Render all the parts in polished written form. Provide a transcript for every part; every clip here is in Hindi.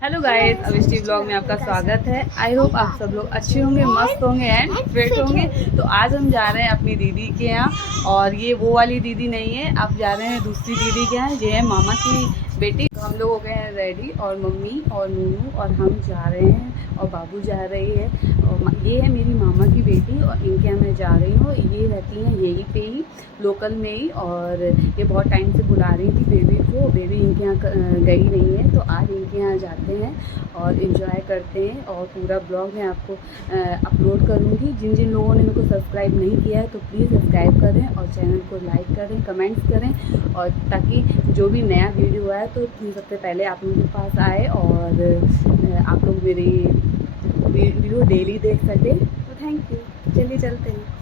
हेलो गाइस, अविष्टि ब्लॉग में आपका स्वागत है। आई होप आप सब लोग अच्छे होंगे, मस्त होंगे एंड फिट होंगे। तो आज हम जा रहे हैं अपनी दीदी के यहाँ, और ये वो वाली दीदी नहीं है, आप जा रहे हैं दूसरी दीदी के यहाँ, ये है मामा की बेटी। तो हम लोग हो गए हैं रेडी, और मम्मी और नूनू और हम जा रहे हैं, और बाबू जा रही है। और ये है मेरी मामा की बेटी, और इनके यहाँ मैं जा रही हूँ। ये रहती हैं यहीं पे ही, लोकल में ही, और ये बहुत टाइम से बुला रही थी बेबी को। बेबी इनके यहाँ गई नहीं है, तो आज इनके यहाँ जाते हैं और इन्जॉय करते हैं। और पूरा ब्लॉग मैं आपको अपलोड करूँगी। जिन जिन लोगों ने मेरे को सब्सक्राइब नहीं किया है तो प्लीज़ सब्सक्राइब करें और चैनल को लाइक करें, कमेंट्स करें, और ताकि जो भी नया वीडियो आए तो सबसे पहले आप लोगों के पास आए, और आप लोग मेरी वीडियो डेली देख सकें। तो थैंक यू। चलिए चलते हैं।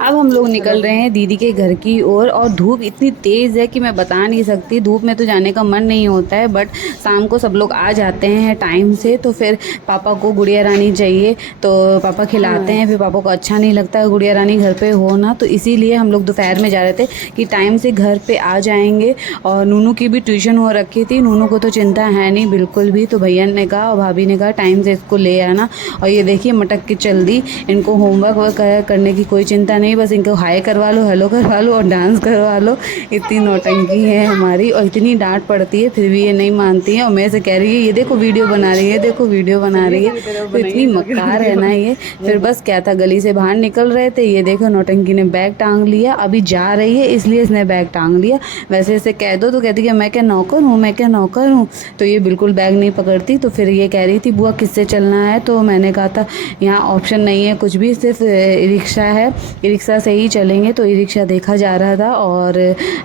अब हम लोग निकल रहे हैं दीदी के घर की ओर, और धूप इतनी तेज़ है कि मैं बता नहीं सकती। धूप में तो जाने का मन नहीं होता है, बट शाम को सब लोग आ जाते हैं टाइम से, तो फिर पापा को गुड़िया रानी चाहिए तो पापा खिलाते हैं। फिर पापा को अच्छा नहीं लगता गुड़िया रानी घर पे हो ना, तो इसीलिए हम लोग दोपहर में जा रहे थे कि टाइम से घर पे आ जाएंगे। और नूनू की भी ट्यूशन हो रखी थी। नूनू को तो चिंता है नहीं बिल्कुल भी, तो भैया ने कहा और भाभी ने कहा टाइम से इसको ले आना। और ये देखिए मटक के चल दी। इनको होमवर्क करने की कोई चिंता नहीं, बस इनको हाई करवा लो, हेलो करवा लो और डांस करवा लो। इतनी नौटंकी है हमारी, और इतनी डांट पड़ती है फिर भी ये नहीं मानती है। और मेरे से कह रही है ये देखो वीडियो बना रही है, देखो वीडियो बना रही है। तो इतनी मक्कार है ना ये। फिर बस क्या था, गली से बाहर निकल रहे थे, ये देखो नौटंकी ने बैग टांग लिया। अभी जा रही है इसलिए इसने बैग टांग लिया, वैसे इसे कह दो तो कहती है मैं क्या नौकर हूँ, मैं क्या नौकर हूँ। तो ये बिल्कुल बैग नहीं पकड़ती। तो फिर ये कह रही थी बुआ किससे चलना है, तो मैंने कहा था यहाँ ऑप्शन नहीं है कुछ भी, सिर्फ रिक्शा है, रिक्शा से ही चलेंगे। तो ई रिक्शा देखा जा रहा था, और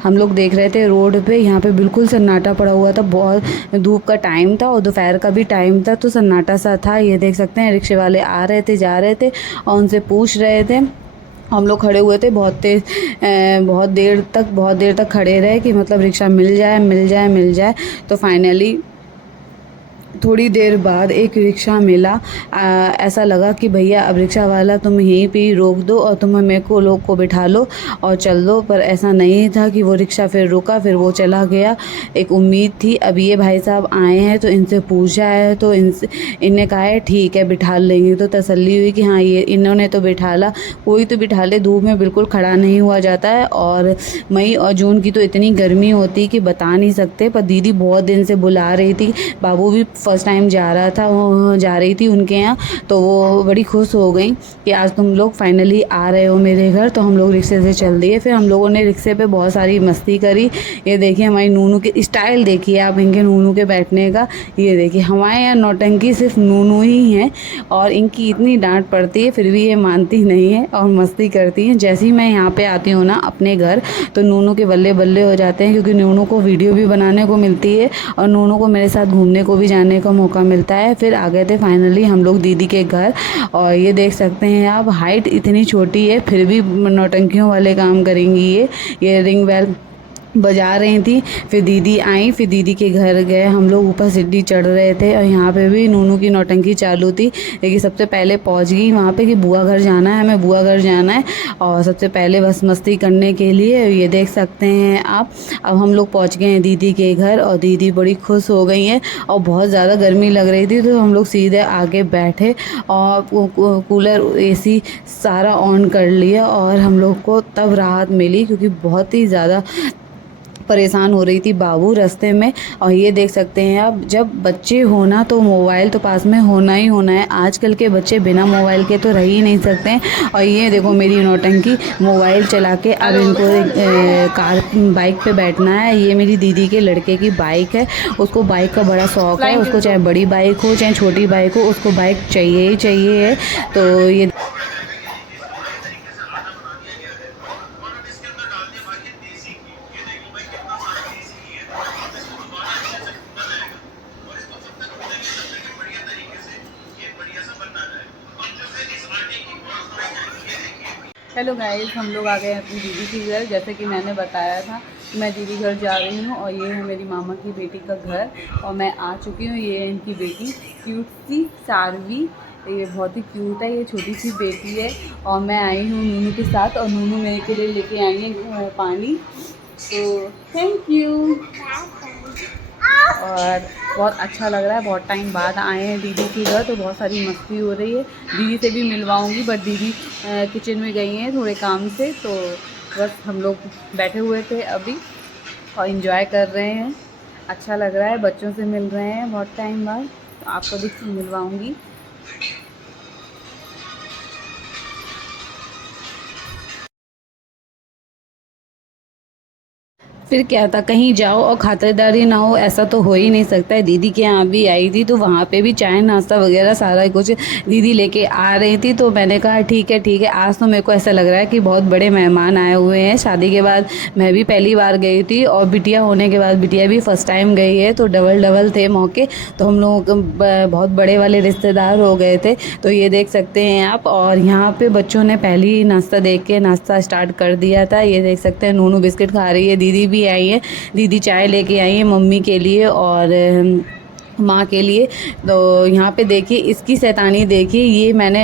हम लोग देख रहे थे रोड पे। यहाँ पे बिल्कुल सन्नाटा पड़ा हुआ था, बहुत धूप का टाइम था और दोपहर का भी टाइम था, तो सन्नाटा सा था। ये देख सकते हैं रिक्शे वाले आ रहे थे, जा रहे थे, और उनसे पूछ रहे थे। हम लोग खड़े हुए थे बहुत तेज, बहुत देर तक खड़े रहे कि मतलब रिक्शा मिल जाए मिल जाए मिल जाए। तो फाइनली थोड़ी देर बाद एक रिक्शा मिला। ऐसा लगा कि भैया अब रिक्शा वाला तुम यहीं पे ही रोक दो और तुम मेरे को लोग को बिठा लो और चल दो, पर ऐसा नहीं था कि वो रिक्शा फिर रुका, फिर वो चला गया। एक उम्मीद थी। अब ये भाई साहब आए हैं तो इनसे पूछा है, तो इनने कहा है ठीक है बिठा लेंगे। तो तसल्ली हुई कि हाँ ये इन्होंने तो बिठाला। कोई तो बिठा ले, धूप में बिल्कुल खड़ा नहीं हुआ जाता है। और मई और जून की तो इतनी गर्मी होती कि बता नहीं सकते। पर दीदी बहुत दिन से बुला रही थी, बाबू भी फर्स्ट टाइम जा रहा था, वो जा रही थी उनके यहाँ, तो वो बड़ी खुश हो गई कि आज तुम लोग फाइनली आ रहे हो मेरे घर। तो हम लोग रिक्शे से चल दिए। फिर हम लोगों ने रिक्शे पे बहुत सारी मस्ती करी। ये देखिए हमारी नूनू के स्टाइल देखिए आप, इनके नूनू के बैठने का। ये देखिए हमारे यहाँ नौटंकी सिर्फ नूनू ही हैं, और इनकी इतनी डांट पड़ती है फिर भी ये मानती नहीं है और मस्ती करती हैं। जैसे ही मैं यहाँ पे आती हूँ ना अपने घर, तो नूनू के बल्ले बल्ले हो जाते हैं, क्योंकि नूनू को वीडियो भी बनाने को मिलती है और नूनू को मेरे साथ घूमने को भी जाने का मौका मिलता है। फिर आ गए थे फाइनली हम लोग दीदी के घर, और ये देख सकते हैं आप हाइट इतनी छोटी है फिर भी नौटंकियों वाले काम करेंगी ये रिंग बेल बजा रही थी। फिर दीदी आई, फिर दीदी के घर गए हम लोग, ऊपर सीढ़ी चढ़ रहे थे, और यहाँ पे भी नूनू की नौटंकी चालू थी। लेकिन सबसे पहले पहुँच गई वहाँ पे कि बुआ घर जाना है, हमें बुआ घर जाना है, और सबसे पहले बस मस्ती करने के लिए। ये देख सकते हैं आप। अब हम लोग पहुँच गए हैं दीदी के घर, और दीदी बड़ी खुश हो गई हैं, और बहुत ज़्यादा गर्मी लग रही थी तो हम लोग सीधे आगे बैठे और कूलर AC सारा ऑन कर लिया, और हम लोग को तब राहत मिली क्योंकि बहुत ही ज़्यादा परेशान हो रही थी बाबू रास्ते में। और ये देख सकते हैं आप, जब बच्चे होना तो मोबाइल तो पास में होना ही होना है। आजकल के बच्चे बिना मोबाइल के तो रह ही नहीं सकते हैं। और ये देखो मेरी नौटंकी मोबाइल चला के, अब इनको बाइक पे बैठना है। ये मेरी दीदी के लड़के की बाइक है, उसको बाइक का बड़ा शौक है, उसको चाहे बड़ी बाइक हो चाहे छोटी बाइक हो, उसको बाइक चाहिए ही चाहिए है। तो ये हेलो गाइस, हम लोग आ गए हैं अपनी दीदी के घर। जैसे कि मैंने बताया था मैं दीदी घर जा रही हूँ, और ये है मेरी मामा की बेटी का घर, और मैं आ चुकी हूँ। ये है इनकी बेटी क्यूट सी सारवी, ये बहुत ही क्यूट है, ये छोटी सी बेटी है। और मैं आई हूँ नूनू के साथ, और नूनू मेरे के लिए लेके आई है पानी। तो थैंक यू। और बहुत अच्छा लग रहा है। बहुत टाइम बाद आए हैं दीदी के घर, तो बहुत सारी मस्ती हो रही है। दीदी से भी मिलवाऊंगी, बट दीदी किचन में गई हैं थोड़े काम से, तो बस हम लोग बैठे हुए थे अभी और इन्जॉय कर रहे हैं। अच्छा लग रहा है, बच्चों से मिल रहे हैं बहुत टाइम बाद, तो आपको भी मिलवाऊंगी। फिर क्या था, कहीं जाओ और खातिरदारी ना हो, ऐसा तो हो ही नहीं सकता है। दीदी के यहाँ भी आई थी, तो वहाँ पे भी चाय नाश्ता वगैरह सारा कुछ दीदी लेके आ रही थी। तो मैंने कहा ठीक है ठीक है, आज तो मेरे को ऐसा लग रहा है कि बहुत बड़े मेहमान आए हुए हैं। शादी के बाद मैं भी पहली बार गई थी, और बिटिया होने के बाद बिटिया भी फर्स्ट टाइम गई है, तो डबल डबल थे मौके। तो हम लोग बहुत बड़े वाले रिश्तेदार हो गए थे। तो ये देख सकते हैं आप, और यहाँ पे बच्चों ने पहले ही नाश्ता देख के नाश्ता स्टार्ट कर दिया था। ये देख सकते हैं, नूनू बिस्किट खा रही है, दीदी भी आई है। दीदी चाय लेके आई है मम्मी के लिए और माँ के लिए। तो यहाँ पे देखिए इसकी शैतानी देखिए, ये मैंने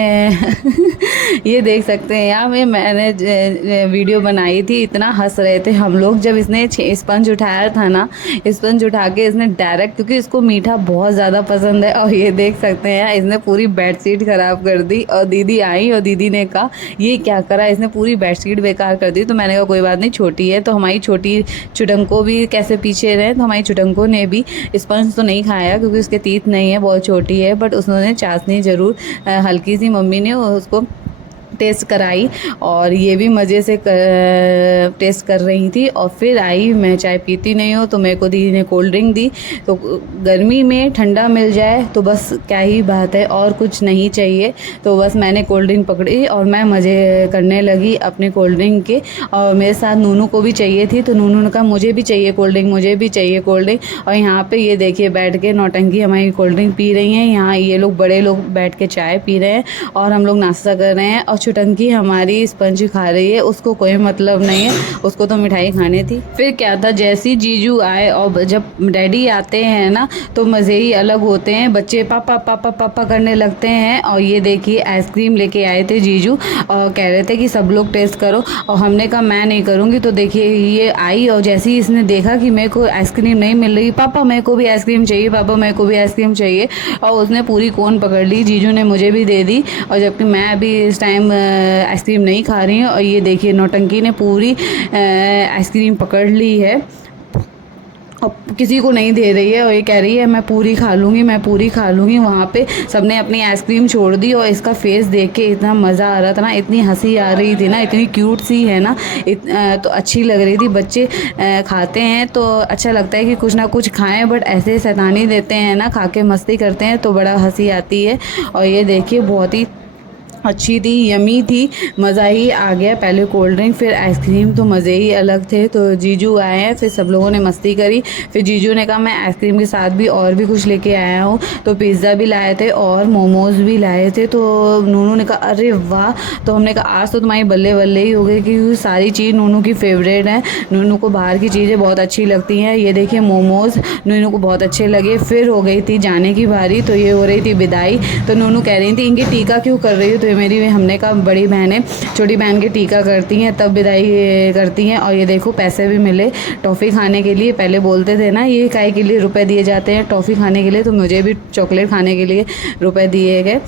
ये देख सकते हैं आप, ये मैंने वीडियो बनाई थी। इतना हंस रहे थे हम लोग जब इसने स्पंज उठाया था ना। स्पंज उठा के इसने डायरेक्ट, क्योंकि इसको मीठा बहुत ज़्यादा पसंद है, और ये देख सकते हैं इसने पूरी बेडशीट ख़राब कर दी। और दीदी आई और दीदी ने कहा ये क्या करा, इसने पूरी बेडशीट बेकार कर दी। तो मैंने कहा कोई बात नहीं, छोटी है। तो हमारी छोटी चुटंको भी कैसे पीछे रहे, तो हमारी चुटंको ने भी स्पंज तो नहीं खाया क्योंकि उसके तीत नहीं है, बहुत छोटी है, बट उसने चाशनी ज़रूर हल्की सी मम्मी ने उसको टेस्ट कराई। और ये भी मज़े से टेस्ट कर रही थी। और फिर आई, मैं चाय पीती नहीं हूँ, तो मेरे को दीदी ने कोल्ड ड्रिंक दी। तो गर्मी में ठंडा मिल जाए तो बस क्या ही बात है, और कुछ नहीं चाहिए। तो बस मैंने कोल्ड ड्रिंक पकड़ी और मैं मज़े करने लगी अपने कोल्ड ड्रिंक के। और मेरे साथ नूनू को भी चाहिए थी, तो नूनू ने कहा मुझे भी चाहिए कोल्ड ड्रिंक, मुझे भी चाहिए कोल्ड ड्रिंक। और यहाँ पे ये देखिए बैठ के नौटंकी हमारी कोल्ड ड्रिंक पी रही हैं। यहाँ ये लोग बड़े लोग बैठ के चाय पी रहे हैं और हम लोग नाश्ता कर रहे हैं। और चुटंकी हमारी स्पंज खा रही है, उसको कोई मतलब नहीं है, उसको तो मिठाई खानी थी। फिर क्या था, जैसी जीजू आए और जब डैडी आते हैं ना, तो मज़े ही अलग होते हैं। बच्चे पापा पापा पापा करने लगते हैं। और ये देखिए आइसक्रीम लेके आए थे जीजू और कह रहे थे कि सब लोग टेस्ट करो, और हमने कहा मैं नहीं करूँगी। तो देखिए ये आई और जैसे ही इसने देखा कि मेरे को आइसक्रीम नहीं मिल रही, पापा मेरे को भी आइसक्रीम चाहिए, पापा मेरे को भी आइसक्रीम चाहिए, और उसने पूरी कोन पकड़ ली। जीजू ने मुझे भी दे दी, और जबकि मैं अभी इस टाइम आइसक्रीम नहीं खा रही हूँ। और ये देखिए नौटंकी ने पूरी आइसक्रीम पकड़ ली है, अब किसी को नहीं दे रही है, और ये कह रही है मैं पूरी खा लूँगी, मैं पूरी खा लूँगी। वहाँ पे सबने अपनी आइसक्रीम छोड़ दी, और इसका फेस देख के इतना मज़ा आ रहा था ना, इतनी हंसी आ रही थी ना, इतनी क्यूट सी है ना, तो अच्छी लग रही थी। बच्चे खाते हैं तो अच्छा लगता है कि कुछ ना कुछ खाएं, बट ऐसे शैतानी देते हैं ना, खा के मस्ती करते हैं, तो बड़ा हंसी आती है। और ये देखिए बहुत ही अच्छी थी, यमी थी, मज़ा ही आ गया। पहले कोल्ड ड्रिंक फिर आइसक्रीम, तो मज़े ही अलग थे। तो जीजू आए हैं, फिर सब लोगों ने मस्ती करी। फिर जीजू ने कहा मैं आइसक्रीम के साथ भी और भी कुछ लेके आया हूँ, तो पिज़्ज़ा भी लाए थे और मोमोज़ भी लाए थे। तो नूनू ने कहा अरे वाह। तो हमने कहा आज तो तुम्हारी बल्ले बल्ले ही हो गई, क्योंकि सारी चीज़ नूनू की फेवरेट है। नूनू को बाहर की चीज़ें बहुत अच्छी लगती हैं। ये देखिए मोमोज़ नूनू को बहुत अच्छे लगे। फिर हो गई थी जाने की बारी, तो ये हो रही थी विदाई। तो नूनू कह रही थी इनकी टीका क्यों कर रही हो, तो मेरी, हमने कहा बड़ी बहनें छोटी बहन के टीका करती हैं तब विदाई करती हैं। और ये देखो पैसे भी मिले टॉफ़ी खाने के लिए। पहले बोलते थे ना ये काय के लिए रुपए दिए जाते हैं टॉफ़ी खाने के लिए, तो मुझे भी चॉकलेट खाने के लिए रुपए दिए गए।